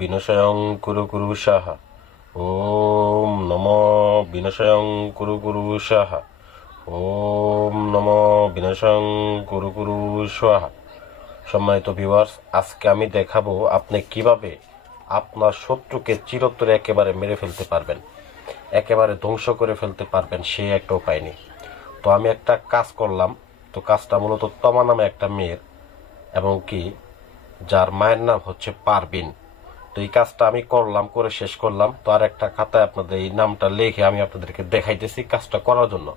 বিনাশায়ং কুরু কুরু সাহা। ওম নম বিনাশায়ং কুরু কুরু সাহা। ওম নম বিনাশায়ং কুরু কুরু স্বাহা। সম্মানিত ভিউয়ার্স, আজকে আমি দেখাবো আপনি কিভাবে আপনার শত্রুকে চিরতরে একেবারে মেরে ফেলতে পারবেন, একেবারে ধ্বংস করে ফেলতে পারবেন, সে একটা উপায় নেই। তো আমি একটা কাজ করলাম। তো কাজটা মূলত তমা নামে একটা মেয়ের, এবং কি যার মায়ের নাম হচ্ছে পারবিন। তো এই কাজটা আমি করলাম, করে শেষ করলাম। তো আর একটা খাতায় আপনাদের এই নামটা লিখে আমি আপনাদেরকে দেখাইতেছি কাজটা করার জন্য।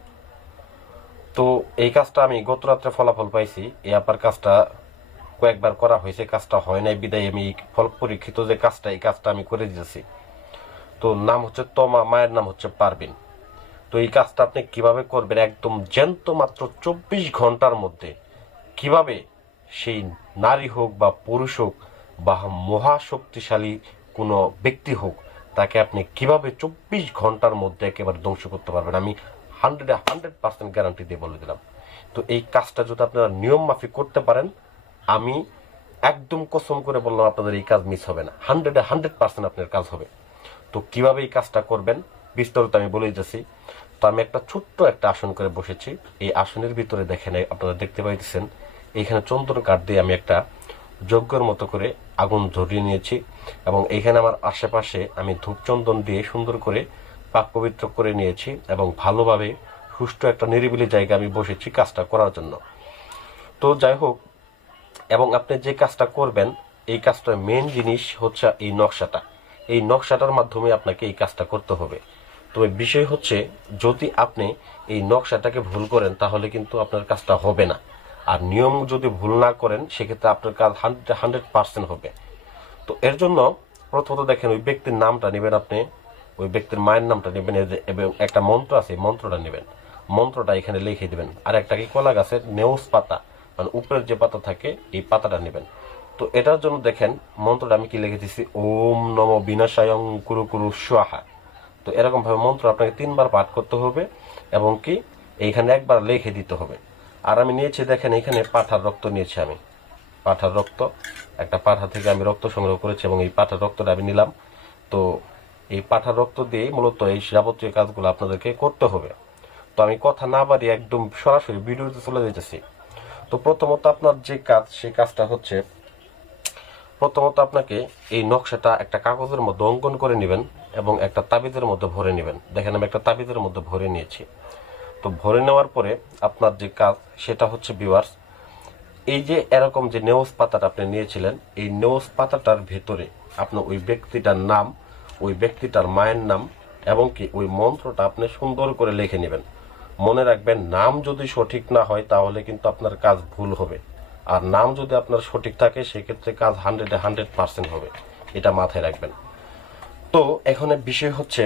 তো এই কাজটা আমি গত রাত্রে ফলাফল পাইছি। এই আবার কাজটা কয়েকবার করা হয়েছে, কাজটা হয় নাই বিদায় আমি ফল পরীক্ষিত যে কাজটা, এই কাজটা আমি করে দিয়েছি। তো নাম হচ্ছে তমা, মায়ের নাম হচ্ছে পারবিন। তো এই কাজটা আপনি কিভাবে করবেন, একদম জ্যান্ত মাত্র 24 ঘন্টার মধ্যে কিভাবে সেই নারী হোক বা পুরুষ হোক বা মহাশক্তিশালী কোনো ব্যক্তি হোক, তাকে আপনি কিভাবে 24 ঘন্টার মধ্যে একেবারে ধ্বংস করতে পারবেন, আমি 100% গ্যারান্টি দিয়ে বলে দিলাম। তো এই কাজটা যদি আপনারা নিয়ম মাফিক করতে পারেন, আমি একদম কসম করে বললাম আপনাদের এই কাজ মিস হবে না, 100% আপনার কাজ হবে। তো কিভাবে এই কাজটা করবেন বিস্তারিত আমি বলে দিতেছি। তো আমি একটা ছোট্ট একটা আসন করে বসেছি। এই আসনের ভিতরে দেখেন, আপনারা দেখতে পাইতেছেন এইখানে চন্দন কাঠ দিয়ে আমি একটা যজ্ঞের মতো করে আগুন ধরিয়ে নিয়েছি, এবং এইখানে আমার আশেপাশে আমি ধূপচন্দন দিয়ে সুন্দর করে পাক পবিত্র করে নিয়েছি, এবং ভালোভাবে সুষ্ঠু একটা নিরিবিলি জায়গা আমি বসেছি কাজটা করার জন্য। তো যাই হোক, এবং আপনি যে কাজটা করবেন, এই কাজটার মেন জিনিস হচ্ছে এই নকশাটা। এই নকশাটার মাধ্যমে আপনাকে এই কাজটা করতে হবে। তবে বিষয় হচ্ছে, যদি আপনি এই নকশাটাকে ভুল করেন তাহলে কিন্তু আপনার কাজটা হবে না। আর নিয়ম যদি ভুল না করেন সেক্ষেত্রে আপনার কাজ 100% হবে। তো এর জন্য প্রথমত দেখেন, ওই ব্যক্তির নামটা নেবেন, আপনি ওই ব্যক্তির মায়ের নামটা নেবেন, এবং একটা মন্ত্র আছে, মন্ত্রটা নেবেন। মন্ত্রটা এখানে লিখে দিবেন। আর একটা কি কলা গাছের নেউস পাতা, মানে উপরের যে পাতা থাকে, এই পাতাটা নেবেন। তো এটার জন্য দেখেন মন্ত্রটা আমি কি লিখে দিচ্ছি, ওম নম বিনাশায়ং কুরু কুরু স্বাহা। তো এরকম ভাবে মন্ত্র আপনাকে 3বার পাঠ করতে হবে, এবং কি এইখানে একবার লিখে দিতে হবে। আর আমি নিয়েছি দেখেন, এখানে পাঠার রক্ত নিয়েছি আমি, পাঠার রক্ত, একটা পাঠা থেকে আমি রক্ত সংগ্রহ করেছি, এবং এই পাঠার রক্তটা আমি নিলাম। তো এই পাঠার রক্ত দিয়ে মূলত এই যাবতীয় কাজগুলো আপনাদেরকে করতে হবে। তো আমি কথা না বাড়িয়ে একদম সরাসরি ভিডিওতে চলে যেতেছি। তো প্রথমত আপনার যে কাজ, সেই কাজটা হচ্ছে, প্রথমত আপনাকে এই নকশাটা একটা কাগজের মধ্যে অঙ্কন করে নেবেন, এবং একটা তাবিজের মধ্যে ভরে নেবেন। দেখেন আমি একটা তাবিজের মধ্যে ভরে নিয়েছি। তো ভরে নেওয়ার পরে আপনার যে কাজ সেটা হচ্ছে ভিউয়ার্স, এই যে এরকম যে নেউস পাতাটা আপনি নিয়েছিলেন, এই নেউস পাতাটার ভেতরে আপনি ওই ব্যক্তিটার নাম, ওই ব্যক্তিটার মায়ের নাম, এবং কি ওই মন্ত্রটা আপনি সুন্দর করে লিখে নেবেন। মনে রাখবেন, নাম যদি সঠিক না হয় তাহলে কিন্তু আপনার কাজ ভুল হবে, আর নাম যদি আপনার সঠিক থাকে সেক্ষেত্রে কাজ 100% হবে, এটা মাথায় রাখবেন। তো এখানে বিষয় হচ্ছে,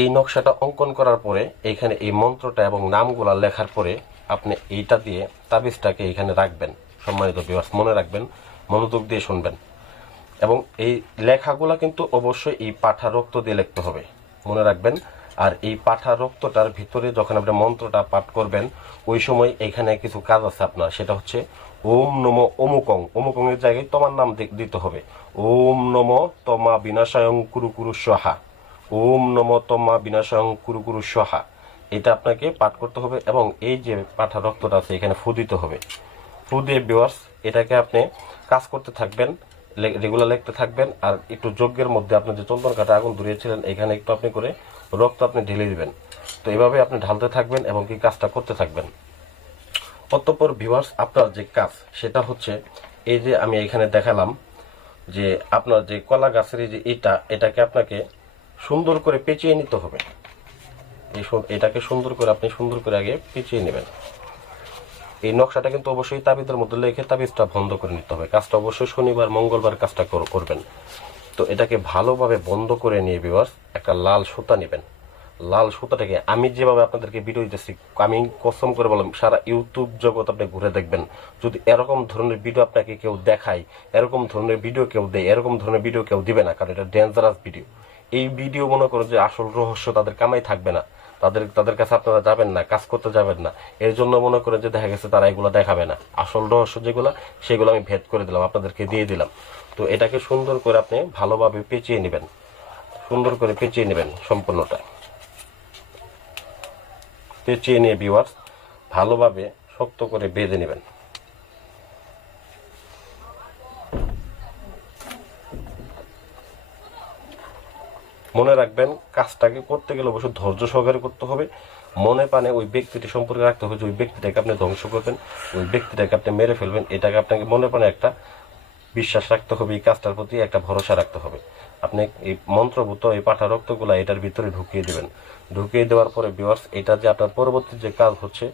এই নকশাটা অঙ্কন করার পরে এখানে এই মন্ত্রটা এবং নামগুলা লেখার পরে আপনি এইটা দিয়ে তাবিজটাকে এখানে রাখবেন। সম্মানিত ভিউয়ার্স, মনে রাখবেন, মনোযোগ দিয়ে শুনবেন, এবং এই লেখাগুলা কিন্তু অবশ্যই এই পাঠা রক্ত দিয়ে লিখতে হবে, মনে রাখবেন। আর এই পাঠা রক্তটার ভিতরে যখন আপনি মন্ত্রটা পাঠ করবেন, ওই সময় এখানে কিছু কাজ আছে আপনার, সেটা হচ্ছে ওম নম অমুকং, অমুকং এর জায়গায় তোমার নাম দিতে হবে। ওম নম তমা বিনাশায়ং কুরু কুরু স্বাহা। ওম নম তমা বিনাশায়ং কুরু কুরু স্বাহা। এটা আপনাকে পাঠ করতে হবে, এবং এই যে পাঠা রক্তটা আছে এখানে ফু দিতে হবে। ফু দিয়ে ভিউয়ার্স এটাকে আপনি কাজ করতে থাকবেন, রেগুলার লিখতে থাকবেন। আর একটু যজ্ঞের মধ্যে আপনি যে চন্দন কাঠে আগুন ধরিয়েছিলেন, এখানে একটু আপনি করে রক্ত আপনি ঢেলে দিবেন। তো এভাবে আপনি ঢালতে থাকবেন এবং কি কাজটা করতে থাকবেন। অতঃপর ভিউয়ার্স আপনার যে কাজ সেটা হচ্ছে, এই যে আমি এখানে দেখালাম যে আপনার যে কলা গাছের এই যে এটাকে আপনাকে সুন্দর করে পেঁচিয়ে নিতে হবে। এটাকে সুন্দর করে আপনি সুন্দর করে আগে পেঁচিয়ে নেবেন। এই নকশাটা কিন্তু অবশ্যই তাবিজের মধ্যে লিখে তাবিজটা বন্ধ করে নিতে হবে। কাজটা অবশ্যই শনিবার মঙ্গলবার কাজটা করবেন। তো এটাকে ভালোভাবে বন্ধ করে নিয়ে ভিউয়ার্স একটা লাল সুতা নেবেন। লাল সুতাটাকে আমি যেভাবে আপনাদেরকে ভিডিও দিতেছি, আমি কসম করে বললাম, সারা ইউটিউব জগৎ আপনি ঘুরে দেখবেন, যদি এরকম ধরনের ভিডিও আপনাকে কেউ দেখায়, এরকম ধরনের ভিডিও কেউ দেয়, এরকম ধরনের ভিডিও কেউ দিবে না, কারণ এটা ডেঞ্জারাস ভিডিও। এই ভিডিও মনে করো যে আসল রহস্য তাদের কামাই থাকবে না। তাদের কাছে আপনারা যাবেন না, কাজ করতে যাবেন না। এর জন্য মনে করেন যে দেখা গেছে তারা এগুলো দেখাবে না। আসল রহস্য যেগুলো সেগুলো আমি ভেদ করে দিলাম, আপনাদেরকে দিয়ে দিলাম। তো এটাকে সুন্দর করে আপনি ভালোভাবে পেঁচিয়ে নেবেন, সুন্দর করে পেঁচিয়ে নেবেন। সম্পূর্ণটা পেঁচিয়ে নিয়ে ভিউয়ার্স ভালোভাবে শক্ত করে বেঁধে নেবেন। মনে রাখবেন কাজটাকে করতে গেলে অবশ্যই ধৈর্য সহকারে করতে হবে। মনে প্রাণে ওই ব্যক্তিটি সম্পর্কে রাখতে হবে যে ওই ব্যক্তিটাকে আপনি ধ্বংস করবেন, ওই ব্যক্তিটাকে আপনি মেরে ফেলবেন। এটাকে আপনাকে মনে প্রাণে একটা বিশ্বাস রাখতে হবে, এই কাজটার প্রতি একটা ভরসা রাখতে হবে। আপনি এই মন্ত্রভূত এই পাঠা রক্তগুলা এটার ভিতরে ঢুকিয়ে দেবেন। ঢুকিয়ে দেওয়ার পরে ভিউয়ার্স এটা যে আপনার পরবর্তী যে কাজ হচ্ছে,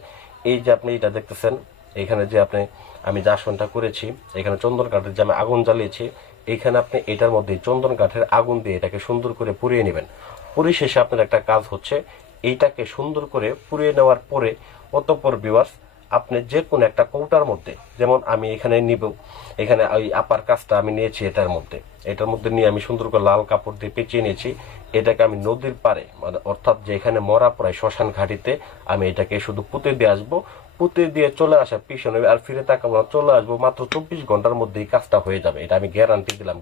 এই যে আপনি এটা দেখতেছেন এখানে যে আমি যে আসনটা করেছি, এখানে চন্দন কাঠের যে আমি আগুন জ্বালিয়েছি, এইখানে আপনি এটার মধ্যে চন্দন কাঠের আগুন দিয়ে এটাকে সুন্দর করে পুড়িয়ে নেবেন। পরিশেষে আপনার একটা কাজ হচ্ছে এইটাকে সুন্দর করে পুড়িয়ে নেওয়ার পরে অতঃপর ভিউয়ার্স আপনি যে কোনো একটা কৌটার মধ্যে, যেমন আমি এখানে নিব, এখানে ওই আপার কাজটা আমি নিয়েছি এটার মধ্যে নিয়ে আমি সুন্দর করে লাল কাপড় দিয়ে পেঁচিয়ে নিয়েছি। এটাকে আমি নদীর পাড়ে, মানে অর্থাৎ যে এখানে মরা প্রায় শ্মশান ঘাটিতে আমি এটাকে শুধু পুঁতে দিয়ে আসবো। পুঁতে দিয়ে চলে আসা পিছনে আর ফিরে তাকাবো না, চলে আসবো। মাত্র 24 ঘন্টার মধ্যে এই কাজটা হয়ে যাবে, এটা আমি গ্যারান্টি দিলাম।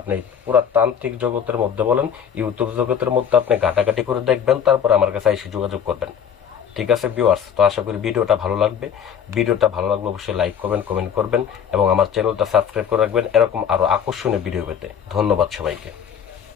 আপনি পুরা তান্ত্রিক জগতের মধ্যে বলেন, ইউটিউব জগতের মধ্যে আপনি ঘাটাঘাটি করে দেখবেন, তারপর আমার কাছে এসে যোগাযোগ করবেন। ঠিক আছে ভিউয়ার্স, তো আশা করি ভিডিওটা ভালো লাগবে। ভিডিওটা ভালো লাগলে অবশ্যই লাইক করবেন, কমেন্ট করবেন এবং আমার চ্যানেলটা সাবস্ক্রাইব করে রাখবেন এরকম আরো আকর্ষণীয় ভিডিও পেতে। ধন্যবাদ সবাইকে।